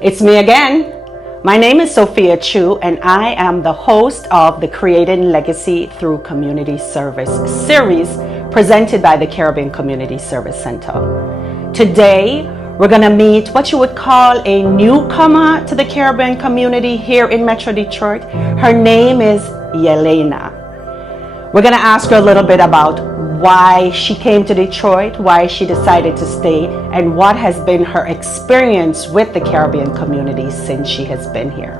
It's me again. My name is Sophia Chu, and I am the host of the Creating Legacy Through Community Service series presented by the Caribbean Community Service Center. Today, we're going to meet what you would call a newcomer to the Caribbean community here in Metro Detroit. Her name is Yelena. We're going to ask her a little bit about why she came to Detroit, why she decided to stay, and what has been her experience with the Caribbean community since she has been here.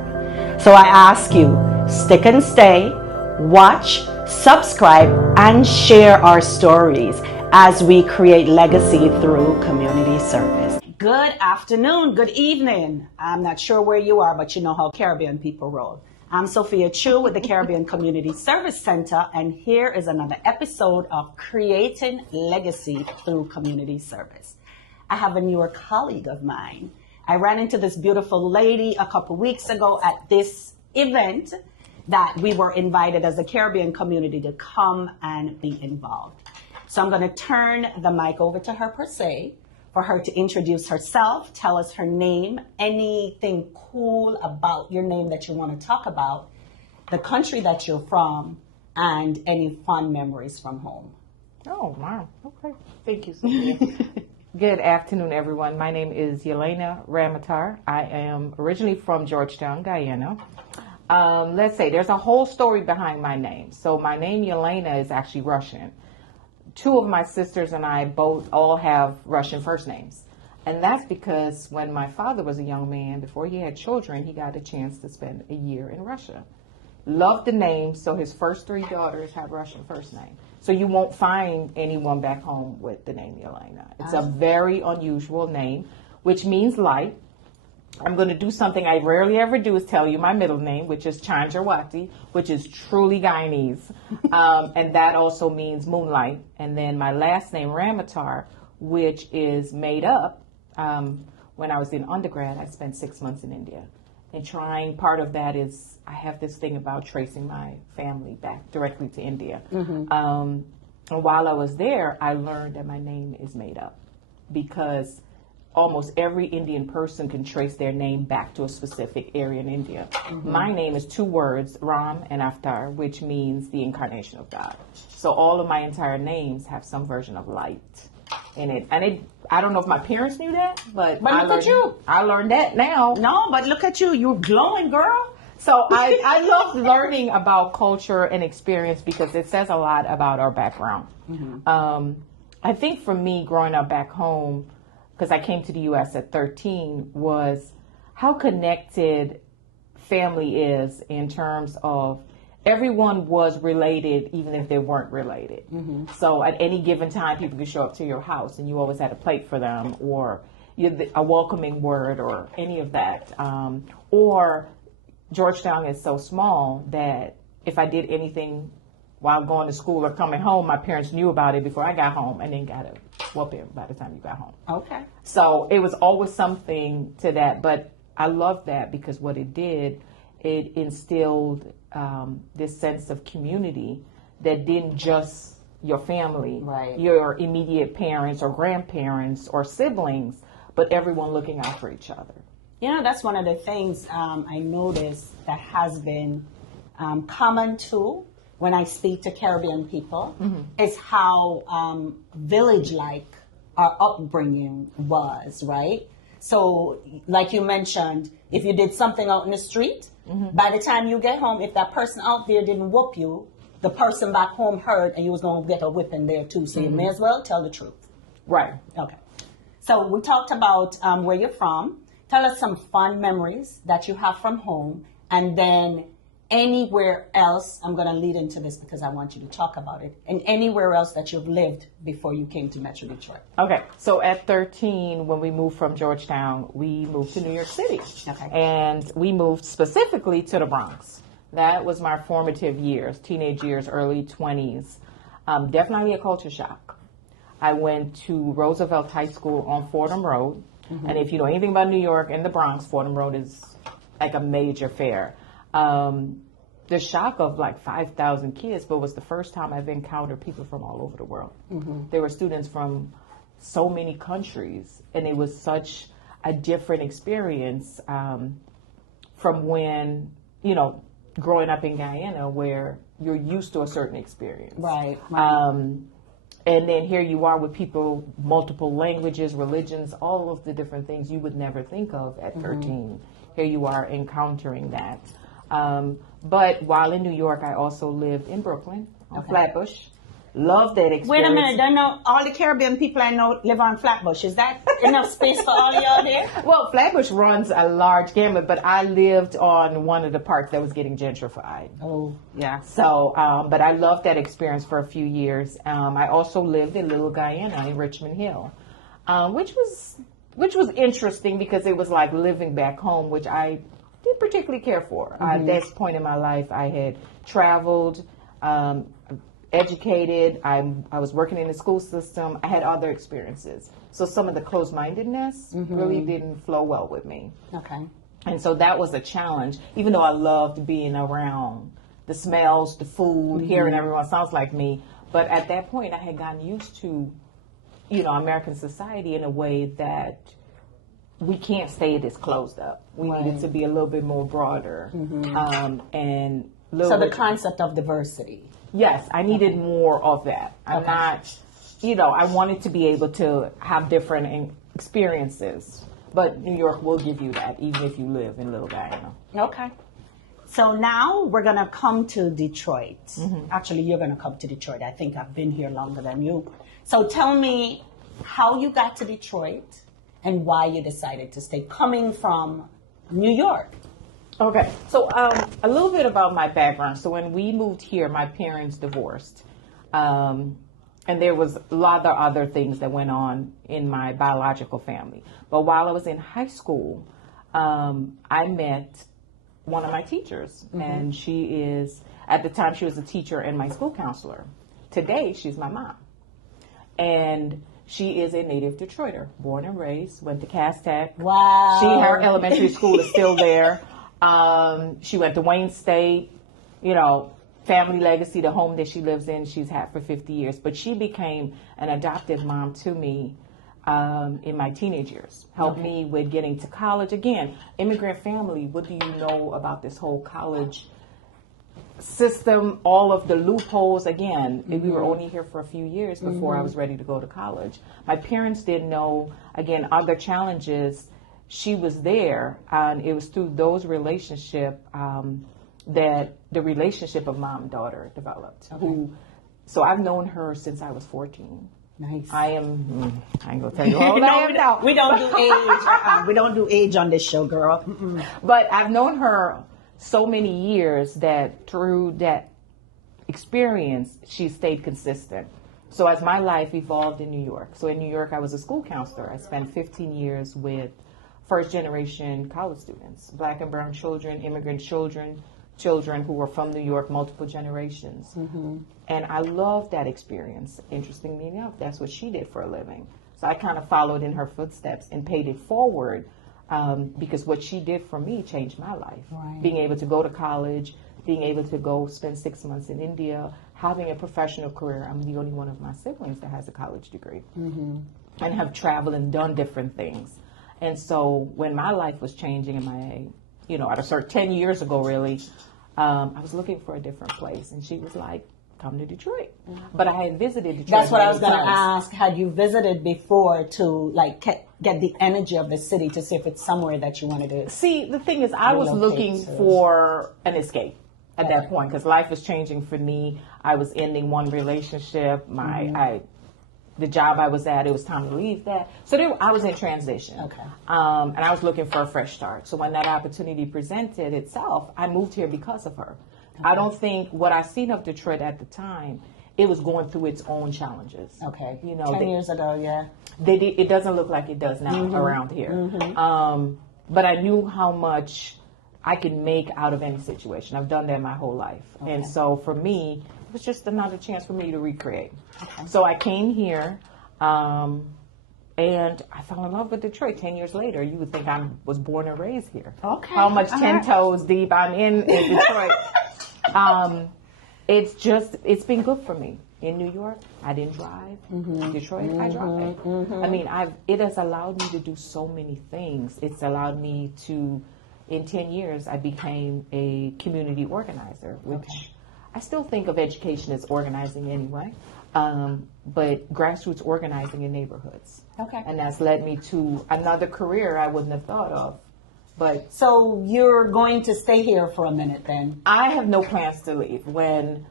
So I ask you, stick and stay, watch, subscribe, and share our stories as we create legacy through community service. Good afternoon, good evening. I'm not sure where you are, but you know how Caribbean people roll. I'm Sophia Chu with the Caribbean Community Service Center, and here is another episode of Creating Legacy Through Community Service. I have a newer colleague of mine. I ran into this beautiful lady a couple weeks ago at this event that we were invited as a Caribbean community to come and be involved. So I'm going to turn the mic over to her per se, for her to introduce herself, tell us her name, anything cool about your name that you want to talk about, the country that you're from, and any fun memories from home. Oh, wow. Okay. Thank you, Sophia. Good afternoon, everyone. My name is Yelena Ramatar. I am originally from Georgetown, Guyana. Let's say there's a whole story behind my name. So my name Yelena is actually Russian. Two of my sisters and I all have Russian first names. And that's because when my father was a young man, before he had children, he got a chance to spend a year in Russia. Loved the name, so his first three daughters have Russian first name. So you won't find anyone back home with the name Yelena. It's a very unusual name, which means light. I'm going to do something I rarely ever do, is tell you my middle name, which is Chandrawati, which is truly Guyanese. And that also means moonlight. And then my last name, Ramatar, which is made up. When I was in undergrad, I spent 6 months in India. And part of that is I have this thing about tracing my family back directly to India. Mm-hmm. And while I was there, I learned that my name is made up because almost every Indian person can trace their name back to a specific area in India. Mm-hmm. My name is two words, Ram and Avtar, which means the incarnation of God. So all of my entire names have some version of light in it. And I don't know if my parents knew that, but look at you. I learned that now. No, but look at you. You're glowing, girl. So I love learning about culture and experience because it says a lot about our background. Mm-hmm. I think for me, growing up back home, because I came to the U.S. at 13, was how connected family is in terms of everyone was related, even if they weren't related. Mm-hmm. So at any given time, people could show up to your house and you always had a plate for them or a welcoming word or any of that. Or Georgetown is so small that if I did anything while going to school or coming home, my parents knew about it before I got home and then got a whooping by the time you got home. Okay. So it was always something to that. But I love that because what it did, it instilled this sense of community that didn't just your family, right, your immediate parents or grandparents or siblings, but everyone looking out for each other. You know, that's one of the things I noticed that has been common too when I speak to Caribbean people, mm-hmm, is how village-like our upbringing was, right? So, like you mentioned, if you did something out in the street, mm-hmm, by the time you get home, if that person out there didn't whoop you, the person back home heard and you was going to get a whipping there too. So mm-hmm, you may as well tell the truth. Right. Okay. So we talked about where you're from. Tell us some fun memories that you have from home, and then anywhere else. I'm going to lead into this because I want you to talk about it. And anywhere else that you've lived before you came to Metro Detroit. Okay. So at 13, when we moved from Georgetown, we moved to New York City. Okay. And we moved specifically to the Bronx. That was my formative years, teenage years, early 20s. Definitely a culture shock. I went to Roosevelt High School on Fordham Road. Mm-hmm. And if you know anything about New York and the Bronx, Fordham Road is like a major fair. The shock of like 5,000 kids, but it was the first time I've encountered people from all over the world. Mm-hmm. There were students from so many countries, and it was such a different experience from when, growing up in Guyana where you're used to a certain experience. Right. And then here you are with people, multiple languages, religions, all of the different things you would never think of at 13. Here you are encountering that. But while in New York, I also lived in Brooklyn on Flatbush. Loved that experience. Wait a minute, I know all the Caribbean people I know live on Flatbush. Is that enough space for all of y'all there? Well, Flatbush runs a large gamut, but I lived on one of the parts that was getting gentrified. Oh, yeah. So, but I loved that experience for a few years. I also lived in Little Guyana in Richmond Hill, which was interesting because it was like living back home, which I didn't particularly care for. At this point in my life, I had traveled, educated. I was working in the school system. I had other experiences. So some of the closed-mindedness really didn't flow well with me. Okay. And so that was a challenge, even though I loved being around the smells, the food, hearing everyone sounds like me. But at that point, I had gotten used to, American society in a way that we can't stay this closed up. We needed to be a little bit more broader. And so the concept of diversity. Yes, I needed more of that. I'm not, I wanted to be able to have different experiences. But New York will give you that, even if you live in Little Guyana. Okay. So now we're going to come to Detroit. Actually, you're going to come to Detroit. I think I've been here longer than you. So tell me how you got to Detroit and why you decided to stay, coming from New York. Okay, so a little bit about my background. So when we moved here, my parents divorced. And there was a lot of other things that went on in my biological family. But while I was in high school, I met one of my teachers. And she is, at the time, she was a teacher and my school counselor. Today, she's my mom. And she is a native Detroiter, born and raised, went to Cass Tech. Wow. Her elementary school is still there. She went to Wayne State, family legacy, the home that she lives in, she's had for 50 years. But she became an adoptive mom to me in my teenage years, helped me with getting to college. Again, immigrant family, what do you know about this whole college system, all of the loopholes? Again, we were only here for a few years before I was ready to go to college. My parents didn't know, again, other challenges. She was there, and it was through those relationships that the relationship of mom and daughter developed. So I've known her since I was 14. Nice. I ain't gonna tell you how old I am now. We don't do age. We don't do age on this show, girl. But I've known her so many years that through that experience, she stayed consistent. So as my life evolved in New York, so in New York, I was a school counselor. I spent 15 years with first generation college students, black and brown children, immigrant children who were from New York, multiple generations. And I loved that experience. Interestingly enough, that's what she did for a living. So I kind of followed in her footsteps and paid it forward because what she did for me changed my life. Right. Being able to go to college, being able to go spend 6 months in India, having a professional career. I'm the only one of my siblings that has a college degree and have traveled and done different things. And so when my life was changing in my, at a certain 10 years ago, really, I was looking for a different place. And she was like, come to Detroit. But I had visited Detroit. That's what I was going to ask. Had you visited before to get the energy of the city to see if it's somewhere that you wanted to? See, the thing is, I was looking for an escape at that point because life was changing for me. I was ending one relationship. The job I was at, it was time to leave that. So I was in transition. Okay. And I was looking for a fresh start. So when that opportunity presented itself, I moved here because of her. Okay. I don't think what I seen of Detroit at the time, it was going through its own challenges. Okay. 10 years ago, yeah. It doesn't look like it does now around here. But I knew how much I could make out of any situation. I've done that my whole life. Okay. And so for me, it was just another chance for me to recreate. Okay. So I came here, and I fell in love with Detroit 10 years later. You would think I was born and raised here. Okay. How much 10 toes deep I'm in Detroit. It's been good for me. In New York, I didn't drive. Detroit, I drive. I mean, it has allowed me to do so many things. It's allowed me to, in 10 years, I became a community organizer, which I still think of education as organizing anyway, but grassroots organizing in neighborhoods. Okay. And that's led me to another career I wouldn't have thought of. But So you're going to stay here for a minute then? I have no plans to leave. When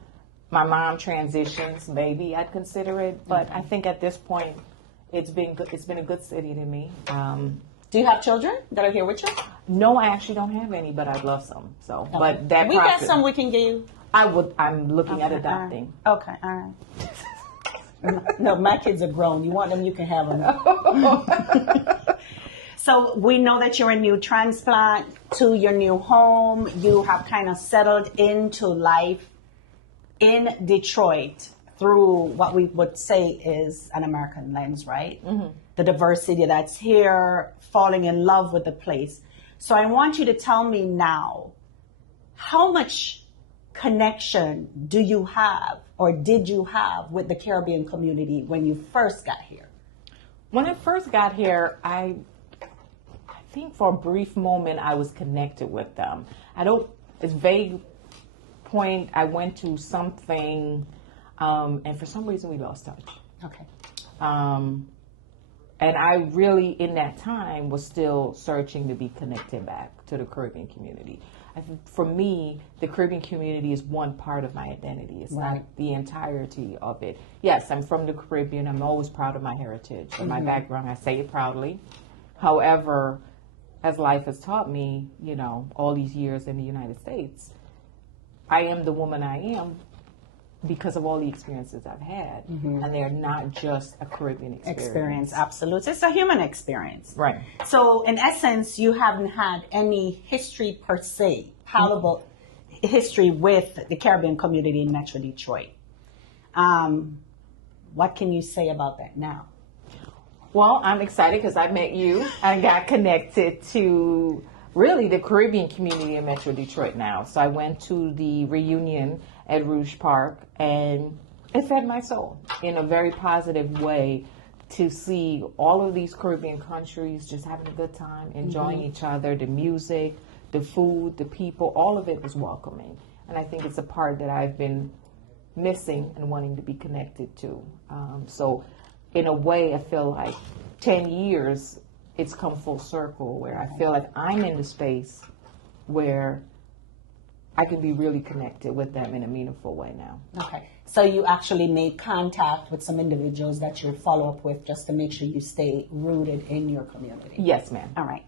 my mom transitions, maybe I'd consider it. But I think at this point, it's been good. It's been a good city to me. Do you have children that are here with you? No, I actually don't have any, but I'd love some. So, Okay. but that we got some we can give you. I'm looking at Okay, adopting. Okay, all right. No, my kids are grown. You want them, you can have them. So we know that you're a new transplant to your new home. You have kind of settled into life in Detroit through what we would say is an American lens, right? The diversity that's here, falling in love with the place. So I want you to tell me now, how much connection do you have or did you have with the Caribbean community when you first got here? When I first got here, I think for a brief moment I was connected with them. It's vague point, I went to something, and for some reason we lost touch. Okay. And I really, in that time, was still searching to be connected back to the Caribbean community. I think for me, the Caribbean community is one part of my identity. It's not the entirety of it. Yes, I'm from the Caribbean. I'm always proud of my heritage and my background. I say it proudly. However, as life has taught me, all these years in the United States, I am the woman I am because of all the experiences I've had. And they're not just a Caribbean experience. Absolutely. It's a human experience. Right. So in essence, you haven't had any history per se, palatable history with the Caribbean community in Metro Detroit. What can you say about that now? Well, I'm excited because I met you and got connected to really the Caribbean community in Metro Detroit now. So I went to the reunion at Rouge Park and it fed my soul in a very positive way to see all of these Caribbean countries just having a good time, enjoying each other, the music, the food, the people, all of it was welcoming. And I think it's a part that I've been missing and wanting to be connected to. So in a way, I feel like 10 years, it's come full circle where I feel like I'm in the space where I can be really connected with them in a meaningful way now. Okay. So you actually made contact with some individuals that you follow up with just to make sure you stay rooted in your community. Yes, ma'am. All right.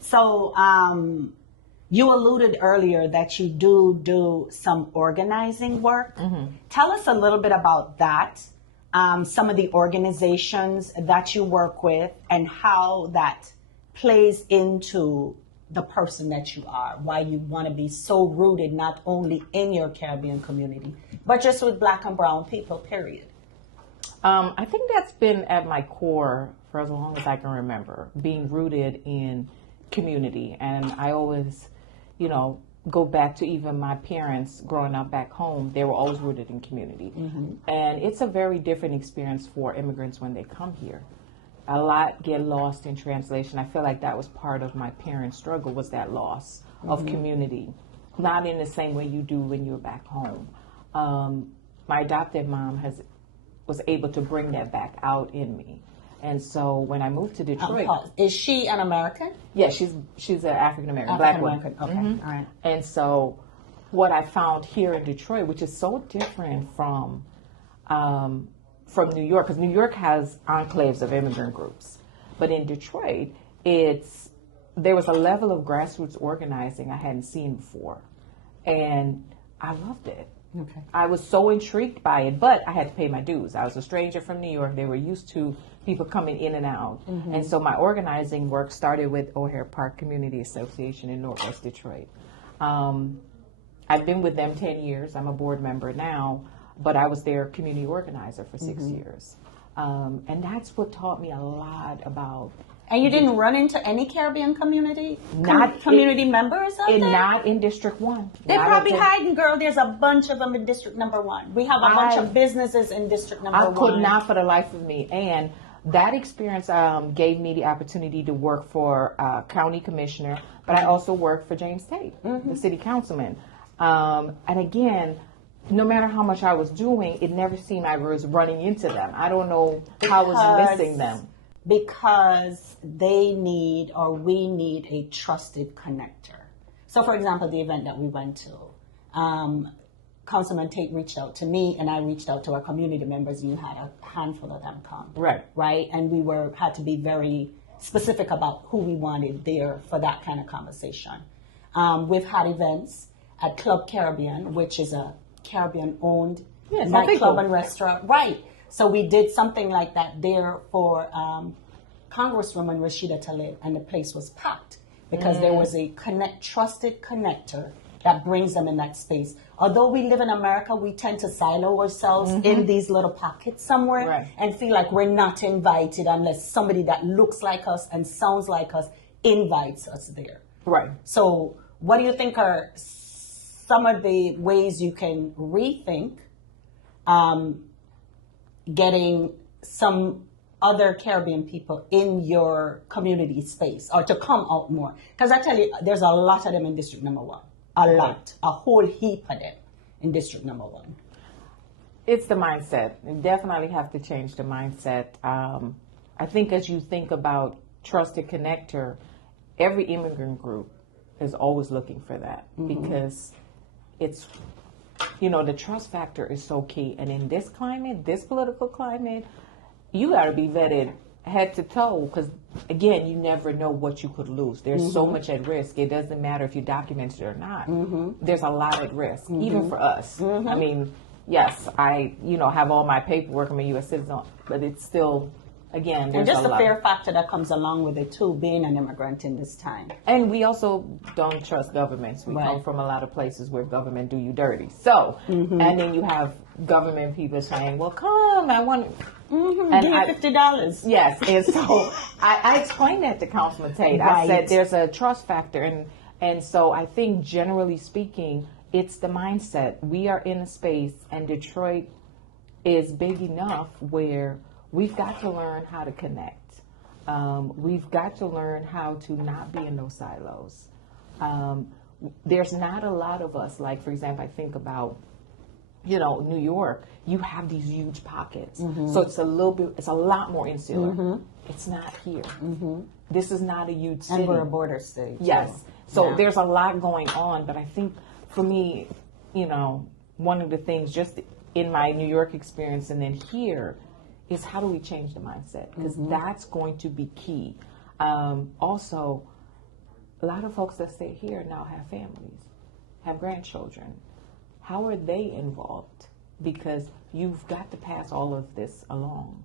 So you alluded earlier that you do some organizing work. Tell us a little bit about that. Some of the organizations that you work with and how that plays into the person that you are, why you want to be so rooted not only in your Caribbean community, but just with Black and brown people, period. I think that's been at my core for as long as I can remember, being rooted in community. And I always, go back to even my parents growing up back home, they were always rooted in community. And it's a very different experience for immigrants when they come here. A lot get lost in translation. I feel like that was part of my parents' struggle, was that loss of community. Not in the same way you do when you're back home. My adopted mom was able to bring that back out in me. And so when I moved to Detroit, Is she an American? yeah, she's an African American, Black woman. Okay, all right. And so what I found here in Detroit, which is so different from New York, because New York has enclaves of immigrant groups, but in Detroit, there was a level of grassroots organizing I hadn't seen before, and I loved it. Okay. I was so intrigued by it, but I had to pay my dues. I was a stranger from New York. They were used to people coming in and out. And so my organizing work started with O'Hare Park Community Association in Northwest Detroit. I've been with them 10 years. I'm a board member now, but I was their community organizer for 6 years. And that's what taught me a lot about And you didn't run into any Caribbean community Not community members out there? Not in District 1. They're Not probably up hiding, girl. There's a bunch of them in District Number 1. We have a bunch of businesses in District Number 1. I could not for the life of me. And that experience gave me the opportunity to work for county commissioner, but I also worked for James Tate, the city councilman. And again, no matter how much I was doing, it never seemed I was running into them. I don't know how I was missing them. Because they need, or we need, a trusted connector. So, for example, the event that we went to, Councilman Tate reached out to me, and I reached out to our community members, and you had a handful of them come. Right? And we had to be very specific about who we wanted there for that kind of conversation. We've had events at Club Caribbean, which is a Caribbean-owned nightclub and restaurant. Right. So we did something like that there for Congresswoman Rashida Tlaib, and the place was packed because there was a trusted connector that brings them in that space. Although we live in America, we tend to silo ourselves in these little pockets somewhere and feel like we're not invited unless somebody that looks like us and sounds like us invites us there. Right. So what do you think are some of the ways you can rethink getting some other Caribbean people in your community space, or to come out more? Because I tell you, there's a lot of them in District Number 1. A lot. A whole heap of them in District Number 1. It's the mindset. You definitely have to change the mindset. I think as you think about trusted connector, every immigrant group is always looking for that because it's, the trust factor is so key. And in this climate, this political climate, you got to be vetted head to toe because, again, you never know what you could lose. There's so much at risk. It doesn't matter if you document it or not. There's a lot at risk, even for us. I mean, yes, I, have all my paperwork. I'm a U.S. citizen, but it's still, again, there's and just a the lot. fear factor that comes along with it, too, being an immigrant in this time. And we also don't trust governments. We come from a lot of places where government do you dirty. So, and then you have government people saying, well, come, I want... And give me $50. Yes, and so I explained that to Councilman Tate. I said there's a trust factor, and so I think generally speaking, it's the mindset. We are in a space, and Detroit is big enough where we've got to learn how to connect. We've got to learn how to not be in those silos. There's not a lot of us, like, for example, I think about New York, you have these huge pockets. So it's a lot more insular. It's not here. This is not a huge city. And we're a border state. Yes. So there's a lot going on, but I think for me, one of the things just in my New York experience and then here is how do we change the mindset? Because that's going to be key. Also, a lot of folks that stay here now have families, have grandchildren. How are they involved? Because you've got to pass all of this along.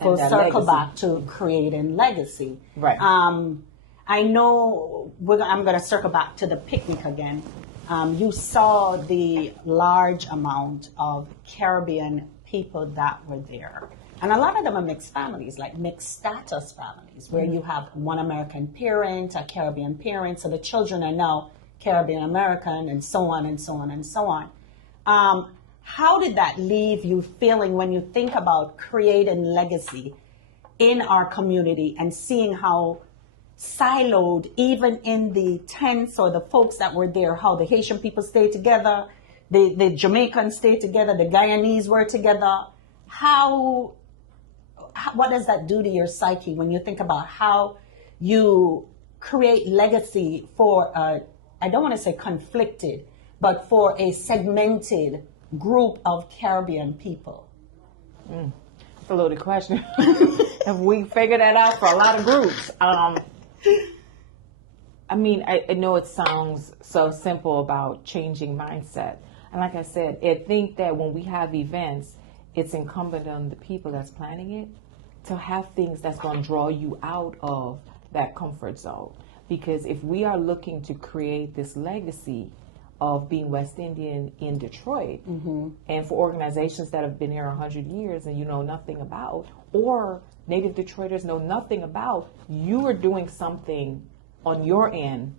We'll circle back to creating legacy. Right. I know I'm going to circle back to the picnic again. You saw the large amount of Caribbean people that were there. And a lot of them are mixed families, like mixed status families, where you have one American parent, a Caribbean parent, so the children are now Caribbean American, and so on and so on and so on. How did that leave you feeling when you think about creating legacy in our community and seeing how siloed, even in the tents or the folks that were there, how the Haitian people stayed together, the Jamaicans stayed together, the Guyanese were together? What does that do to your psyche when you think about how you create legacy for I don't want to say conflicted, but for a segmented group of Caribbean people? It's a loaded question. If we figure that out for a lot of groups. I mean, I know it sounds so simple about changing mindset. And like I said, I think that when we have events, it's incumbent on the people that's planning it to have things that's going to draw you out of that comfort zone. Because if we are looking to create this legacy, of being West Indian in Detroit, and for organizations that have been here 100 years and you know nothing about, or Native Detroiters know nothing about, you are doing something on your end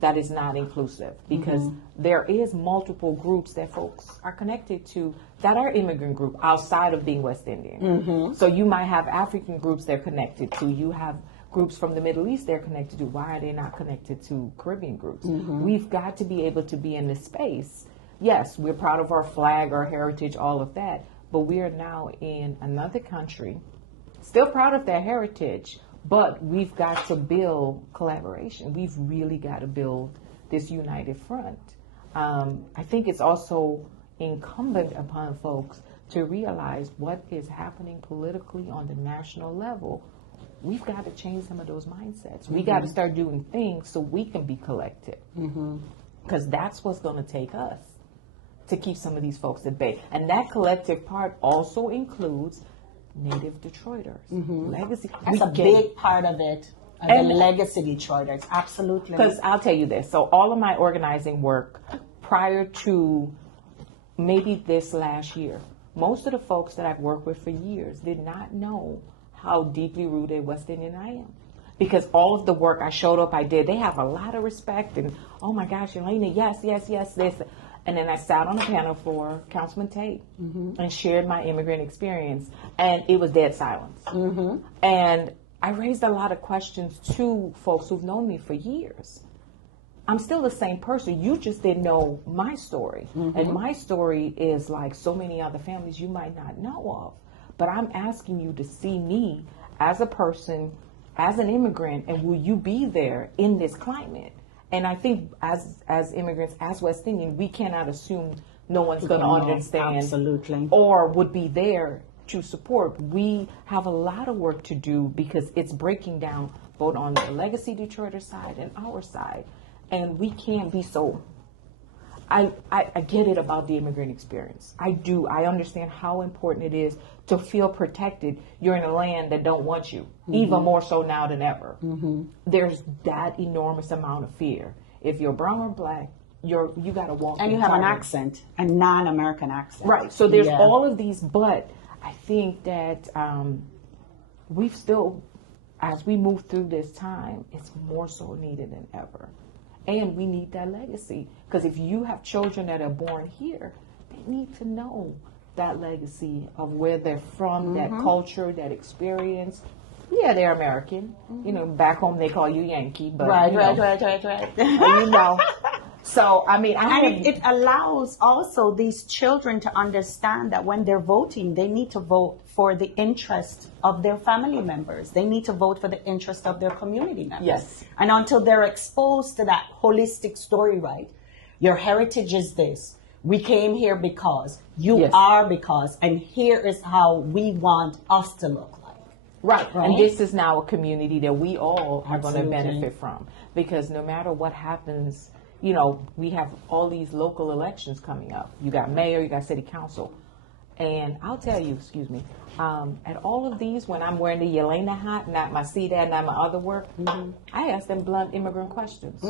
that is not inclusive, because there is multiple groups that folks are connected to that are immigrant group outside of being West Indian. So you might have African groups they're connected to, you have groups from the Middle East they're connected to. Why are they not connected to Caribbean groups? We've got to be able to be in this space. Yes, we're proud of our flag, our heritage, all of that, but we are now in another country, still proud of their heritage, but we've got to build collaboration. We've really got to build this united front. I think it's also incumbent upon folks to realize what is happening politically on the national level. We've got to change some of those mindsets. We got to start doing things so we can be collective, because that's what's going to take us to keep some of these folks at bay. And that collective part also includes Native Detroiters. Legacy. That's a big part of it. The legacy Detroiters, absolutely. Because I'll tell you this, so all of my organizing work prior to maybe this last year, most of the folks that I've worked with for years did not know how deeply rooted West Indian I am. Because all of the work I showed up, I did, they have a lot of respect and, oh my gosh, Yelena, yes, this. And then I sat on a panel for Councilman Tate and shared my immigrant experience, and it was dead silence. And I raised a lot of questions to folks who've known me for years. I'm still the same person. You just didn't know my story. And my story is like so many other families you might not know of. But I'm asking you to see me as a person, as an immigrant, and will you be there in this climate? And I think as immigrants, as West Indian, we cannot assume no one's going to understand absolutely, or would be there to support. We have a lot of work to do because it's breaking down both on the legacy Detroiter side and our side. And we can't be so... I get it about the immigrant experience. I do. I understand how important it is to feel protected. You're in a land that don't want you, even more so now than ever. There's that enormous amount of fear. If you're brown or black, you got to walk. And you have an accent, a non-American accent. Right. So there's all of these, but I think that we've still, as we move through this time, it's more so needed than ever. And we need that legacy, because if you have children that are born here, they need to know that legacy of where they're from, that culture, that experience. Yeah, they're American. You know, back home they call you Yankee, but right. you know. So I mean, it allows also these children to understand that when they're voting, they need to vote for the interest of their family members. They need to vote for the interest of their community members. Yes. And until they're exposed to that holistic story, right? Your heritage is this. We came here because, you are because, and here is how we want us to look like. Right. And this is now a community that we all are going to benefit from, because no matter what happens, you know, we have all these local elections coming up. You got mayor, you got city council. And I'll tell you, at all of these, when I'm wearing the Yelena hat, not my CDAD, not my other work, I ask them blunt immigrant questions.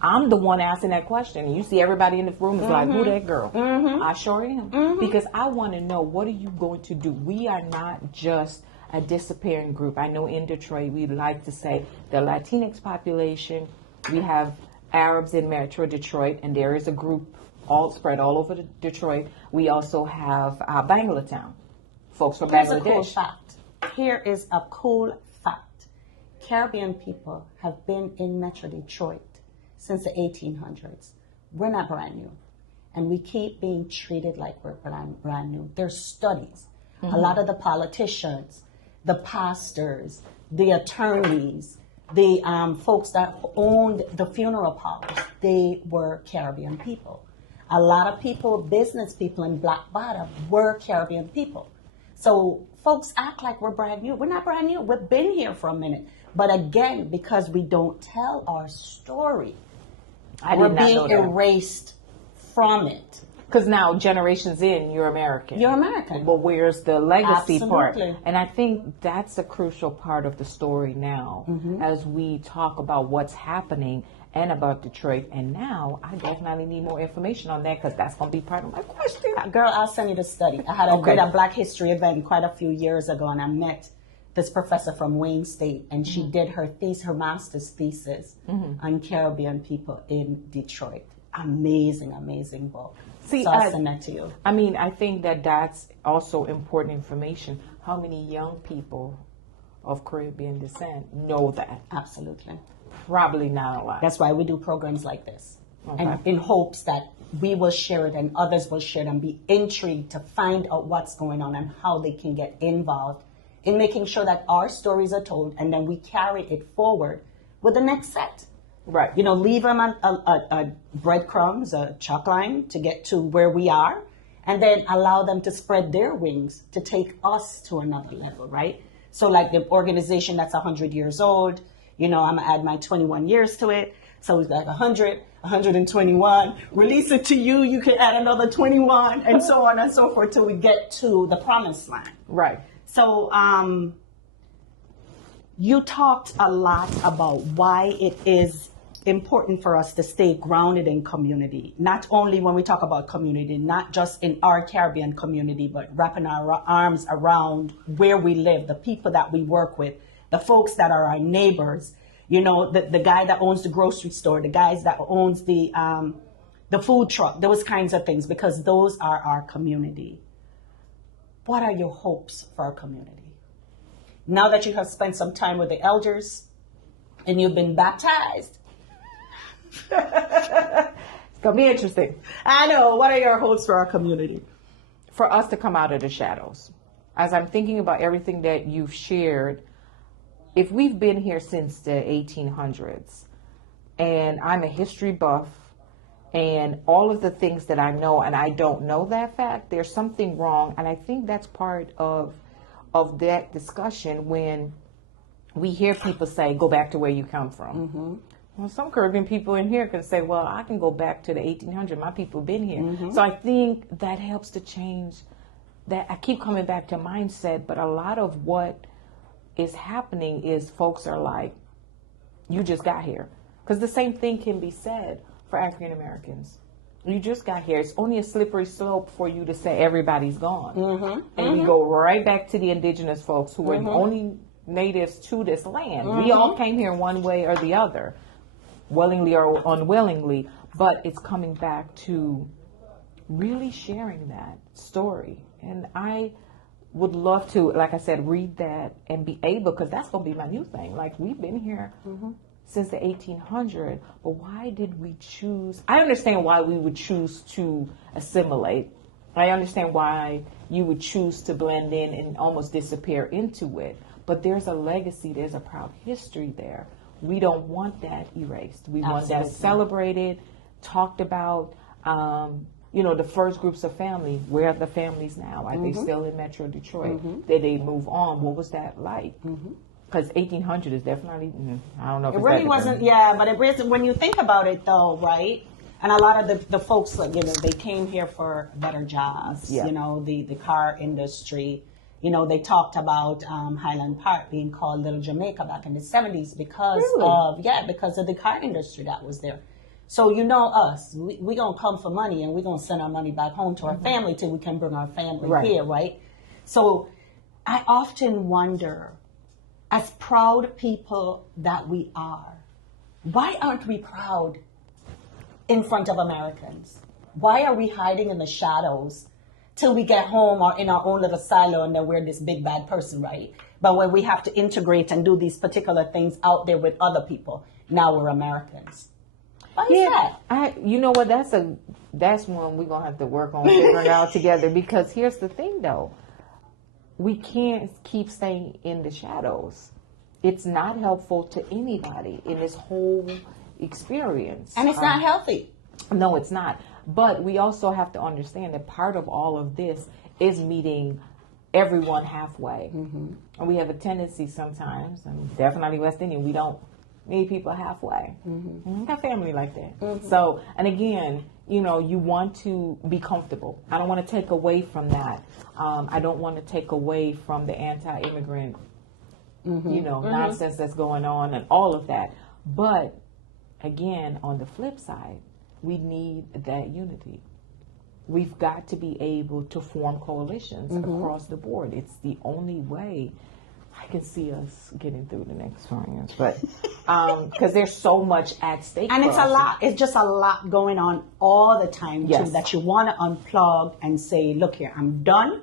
I'm the one asking that question. And you see everybody in the room is like, who that girl? I sure am. Because I want to know, what are you going to do? We are not just a disappearing group. I know in Detroit, we like to say the Latinx population, we have Arabs in Metro Detroit, and there is a group all spread all over Detroit. We also have Bangalatown, folks from Bangladesh. Here's a cool fact. Here is a cool fact. Caribbean people have been in Metro Detroit since the 1800s. We're not brand new. And we keep being treated like we're brand new. There's studies. A lot of the politicians, the pastors, the attorneys, the folks that owned the funeral parlors, they were Caribbean people. A lot of people, business people in Black Bottom, were Caribbean people. So folks act like we're brand new. We're not brand new. We've been here for a minute. But again, because we don't tell our story, we're being erased from it. Because now, generations in, you're American. You're American. But where's the legacy part? Absolutely. And I think that's a crucial part of the story now, as we talk about what's happening and about Detroit. And now I definitely need more information on that because that's going to be part of my question. Girl, I'll send you the study. I had did a Black History event quite a few years ago, and I met this professor from Wayne State, and she did her master's thesis on Caribbean people in Detroit. Amazing, amazing book. See, so I'll send that to you. I mean, I think that that's also important information. How many young people of Caribbean descent know that? Absolutely. Probably not a lot. That's why we do programs like this. And in hopes that we will share it and others will share it and be intrigued to find out what's going on and how they can get involved in making sure that our stories are told, and then we carry it forward with the next set. Right. You know, leave them a breadcrumbs, a chalk line to get to where we are, and then allow them to spread their wings to take us to another level, right? So like the organization that's 100 years old, you know, I'm going to add my 21 years to it. So it's like 100, 121. Release it to you. You can add another 21 and so on and so forth till we get to the promised land. Right. So you talked a lot about why it is important for us to stay grounded in community. Not only when we talk about community, not just in our Caribbean community, but wrapping our arms around where we live, the people that we work with, the folks that are our neighbors, you know, the guy that owns the grocery store, the guys that owns the food truck, those kinds of things, because those are our community. What are your hopes for our community? Now that you have spent some time with the elders and you've been baptized. It's going to be interesting. I know. What are your hopes for our community? For us to come out of the shadows. As I'm thinking about everything that you've shared, if we've been here since the 1800s, and I'm a history buff, and all of the things that I know, and I don't know that fact, there's something wrong. And I think that's part of that discussion when we hear people say, go back to where you come from. Mm-hmm. Well, some Caribbean people in here can say, well, I can go back to the 1800s. My people have been here. Mm-hmm. So I think that helps to change that. I keep coming back to mindset, but a lot of what is happening is folks are like, you just got here. Because the same thing can be said for African Americans. You just got here. It's only a slippery slope for you to say everybody's gone. Mm-hmm. And we go right back to the indigenous folks who were the only natives to this land. We all came here one way or the other, willingly or unwillingly, but it's coming back to really sharing that story. And I would love to, like I said, read that and be able, because that's going to be my new thing. Like, we've been here since the 1800s, but why did we choose? I understand why we would choose to assimilate. I understand why you would choose to blend in and almost disappear into it. But there's a legacy, there's a proud history there. We don't want that erased. We want that celebrated, talked about. You know, the first groups of family, where are the families now? Are they still in Metro Detroit? Did they move on? What was that like? Because 1800 is definitely, I don't know if it really wasn't, but it really, when you think about it though, right? And a lot of the folks, you know, they came here for better jobs, you know, the car industry. You know, they talked about Highland Park being called Little Jamaica back in the 70s because of the car industry that was there. So you know us, we gonna come for money and we gonna send our money back home to our family till we can bring our family here, right? So I often wonder, as proud people that we are, why aren't we proud in front of Americans? Why are we hiding in the shadows till we get home or in our own little silo and then we're this big bad person, right? But when we have to integrate and do these particular things out there with other people, now we're Americans. Why is that? You know what? That's one we're gonna have to work on figuring out together. Because here's the thing, though, we can't keep staying in the shadows. It's not helpful to anybody in this whole experience, and it's not healthy. No, it's not. But we also have to understand that part of all of this is meeting everyone halfway, and we have a tendency sometimes, and definitely West Indian, we don't meet people halfway. We got family like that. So, and again, you know, you want to be comfortable. I don't want to take away from that. I don't want to take away from the anti-immigrant, you know, nonsense that's going on and all of that. But again, on the flip side, we need that unity. We've got to be able to form coalitions across the board. It's the only way I can see us getting through the next 4 years. But because there's so much at stake. And for it's a us. lot. It's just a lot going on all the time, Yes. too, that you want to unplug and say, look here, I'm done.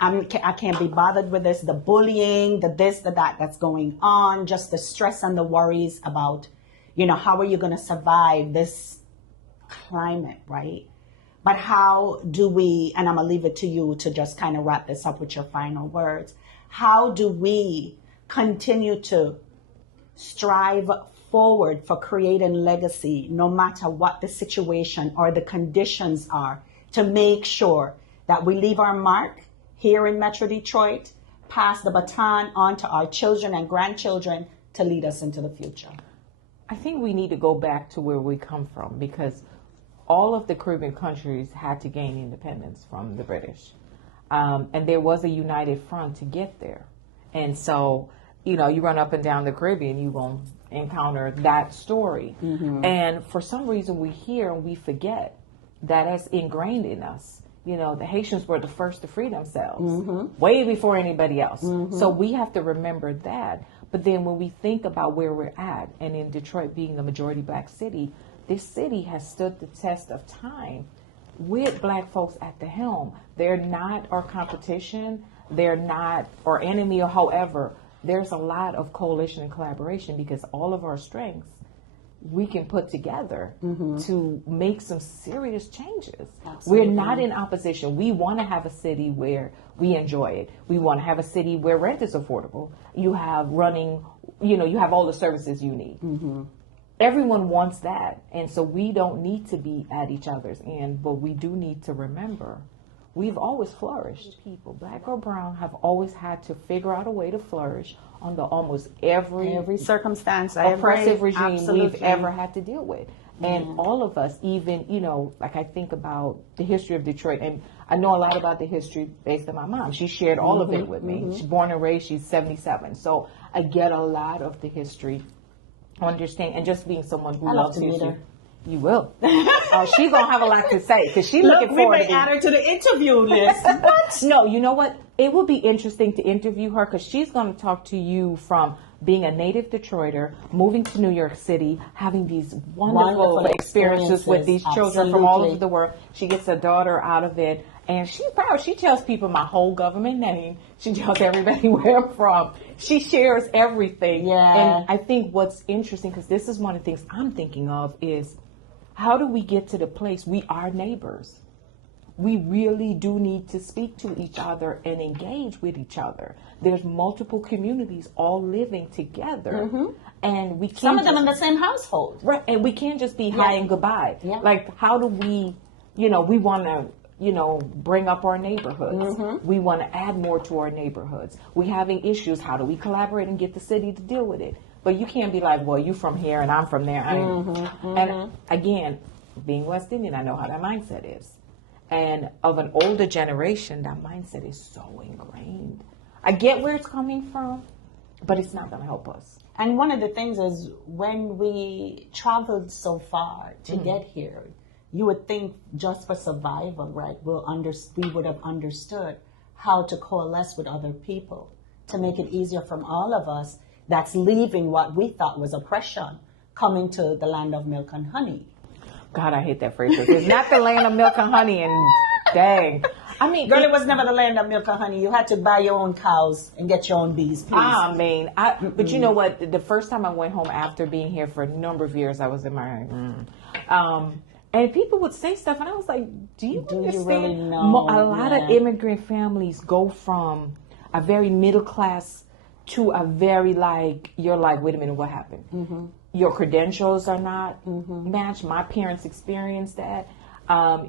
I can't be bothered with this, the bullying, the this, the that that's going on, just the stress and the worries about, how are you going to survive this climate, right? But how do we, and I'm going to leave it to you to just kind of wrap this up with your final words. How do we continue to strive forward for creating legacy, no matter what the situation or the conditions are, to make sure that we leave our mark here in Metro Detroit, pass the baton on to our children and grandchildren to lead us into the future? I think we need to go back to where we come from, because all of the Caribbean countries had to gain independence from the British. And there was a united front to get there. And so, you run up and down the Caribbean, you're going to encounter that story. And for some reason, we hear and we forget that it's ingrained in us. The Haitians were the first to free themselves, way before anybody else. So we have to remember that. But then when we think about where we're at, and in Detroit being a majority black city, this city has stood the test of time with black folks at the helm. They're not our competition. They're not our enemy, or however. There's a lot of coalition and collaboration, because all of our strengths we can put together to make some serious changes. Absolutely. We're not in opposition. We want to have a city where we enjoy it. We want to have a city where rent is affordable. You have you have all the services you need. Everyone wants that. And so we don't need to be at each other's end, but we do need to remember we've always flourished. People, black or brown, have always had to figure out a way to flourish under almost every circumstance, oppressive regime we've ever had to deal with. And all of us, even, like I think about the history of Detroit, and I know a lot about the history based on my mom. She shared all of it with me. She's born and raised, she's 77. So I get a lot of the history, understand, and just being someone who loves history. You will. She's going to have a lot to say, because she's looking forward to we may add her to the interview list. What? No, you know what? It will be interesting to interview her, because she's going to talk to you from being a native Detroiter, moving to New York City, having these wonderful experiences with these children from all over the world. She gets a daughter out of it, and she's proud. She tells people my whole government name. She tells everybody where I'm from. She shares everything. Yeah. And I think what's interesting, because this is one of the things I'm thinking of, is how do we get to the place we are neighbors? We really do need to speak to each other and engage with each other. There's multiple communities all living together, and we can't some of them in the same household, right? And we can't just be hi and goodbye. Like, how do we, we want to, bring up our neighborhoods. We want to add more to our neighborhoods. We're having issues. How do we collaborate and get the city to deal with it? But you can't be like, well, you from here and I'm from there. And again, being West Indian, I know how that mindset is. And of an older generation, that mindset is so ingrained. I get where it's coming from, but it's not going to help us. And one of the things is, when we traveled so far to get here, you would think just for survival, right, we would have understood how to coalesce with other people to make it easier from all of us that's leaving what we thought was oppression, coming to the land of milk and honey. God, I hate that phrase. It's not the land of milk and honey, and dang. I mean, girl, it was never the land of milk and honey. You had to buy your own cows and get your own bees, please. But you know what? The first time I went home after being here for a number of years, I was in my and people would say stuff, and I was like, do you understand? You really know? A lot of immigrant families go from a very middle class to a very you're like, wait a minute, what happened? Your credentials are not matched. My parents experienced that.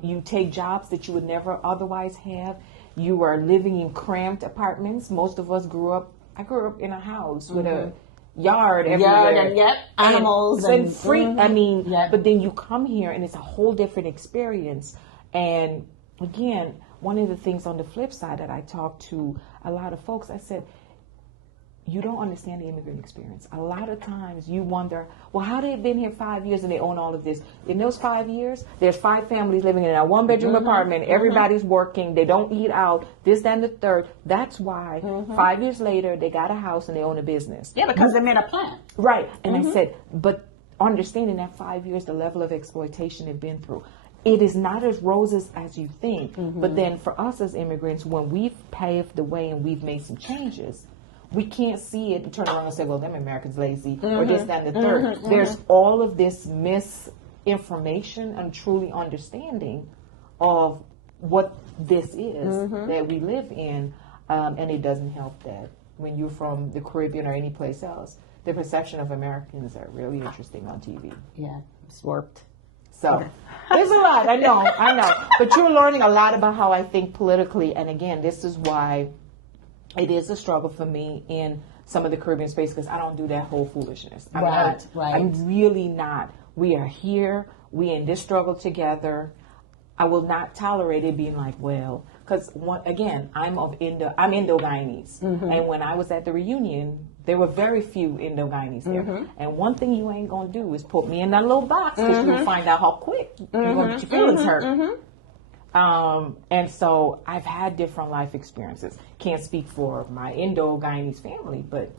You take jobs that you would never otherwise have. You are living in cramped apartments. Most of us I grew up in a house with a yard everywhere. And animals and free. But then you come here and it's a whole different experience. And again, one of the things on the flip side that I talked to a lot of folks, I said, you don't understand the immigrant experience. A lot of times you wonder, well, how they've been here 5 years and they own all of this. In those 5 years, there's 5 families living in a 1-bedroom apartment. Everybody's working. They don't eat out. This, that, and the third. That's why 5 years later, they got a house and they own a business. Yeah, because they made a plan. Right. And I said, but understanding that 5 years, the level of exploitation they've been through, it is not as roses as you think. But then for us as immigrants, when we've paved the way and we've made some changes, we can't see it and turn around and say, well, them Americans lazy or this, that, and the third. There's all of this misinformation and truly understanding of what this is that we live in. And it doesn't help that when you're from the Caribbean or any place else, the perception of Americans are really interesting on TV. Yeah, it's warped. So there's a lot, I know. But you're learning a lot about how I think politically. And again, this is why it is a struggle for me in some of the Caribbean space, because I don't do that whole foolishness. I'm really not. We are here. We in this struggle together. I will not tolerate it being like, well, because again, I'm Indo-Guyanese. And when I was at the reunion, there were very few Indo-Guyanese there. And one thing you ain't going to do is put me in that little box, because you'll find out how quick you're going to get your feelings hurt. And so I've had different life experiences. Can't speak for my Indo-Guyanese family, but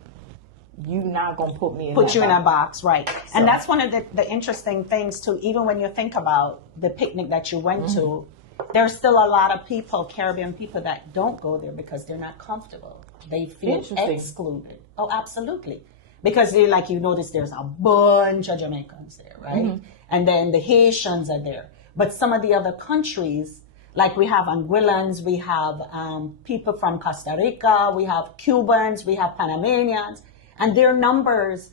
you're not going to put me in in a box, right. So. And that's one of the interesting things too, even when you think about the picnic that you went to, there's still a lot of people, Caribbean people, that don't go there because they're not comfortable. They feel excluded. Oh, absolutely. Because like you notice there's a bunch of Jamaicans there, right? And then the Haitians are there. But some of the other countries, like we have Anguillans, we have people from Costa Rica, we have Cubans, we have Panamanians, and their numbers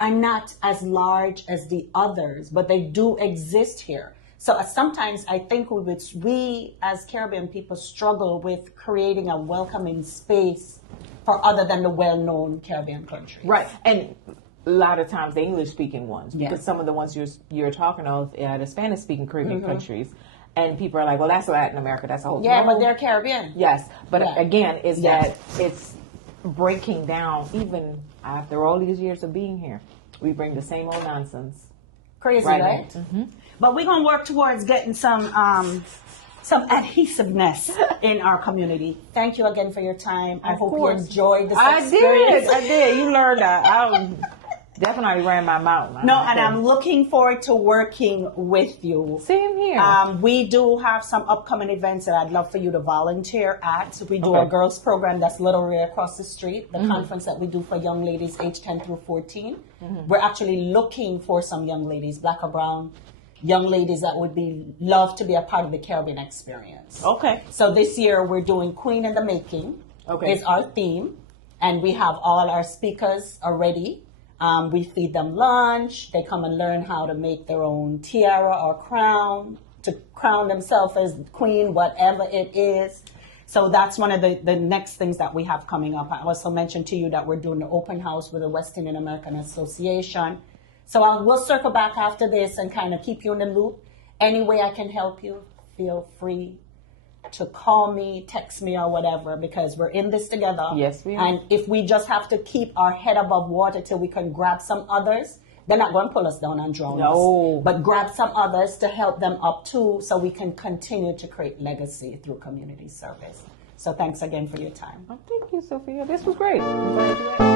are not as large as the others, but they do exist here. So sometimes I think we as Caribbean people struggle with creating a welcoming space for other than the well-known Caribbean countries. Right, and a lot of times the English-speaking ones, because some of the ones you're talking of, the Spanish-speaking Caribbean countries, and people are like, well, that's Latin America, that's a whole thing. Yeah, but they're Caribbean. Yes, but again, that it's breaking down, even after all these years of being here, we bring the same old nonsense. Crazy, right? But we're going to work towards getting some adhesiveness in our community. Thank you again for your time. I hope you enjoyed this experience. I did. You learned that. I definitely ran my mouth. No, and I'm looking forward to working with you. Same here. We do have some upcoming events that I'd love for you to volunteer at. We do a girls program that's literally across the street, the conference that we do for young ladies age 10 through 14. We're actually looking for some young ladies, black or brown, young ladies that would love to be a part of the Caribbean experience. Okay. So this year we're doing Queen in the Making is our theme, and we have all our speakers already. We feed them lunch. They come and learn how to make their own tiara or crown to crown themselves as queen, whatever it is. So that's one of the next things that we have coming up. I also mentioned to you that we're doing the open house with the West Indian American Association. So we'll circle back after this and kind of keep you in the loop. Any way I can help you, feel free to call me, text me, or whatever, because we're in this together. Yes, we are. And if we just have to keep our head above water till we can grab some others, they're not going to pull us down and drown us. But grab some others to help them up too, so we can continue to create legacy through community service. So thanks again for your time. Oh, thank you, Sophia. This was great. I'm glad you asked.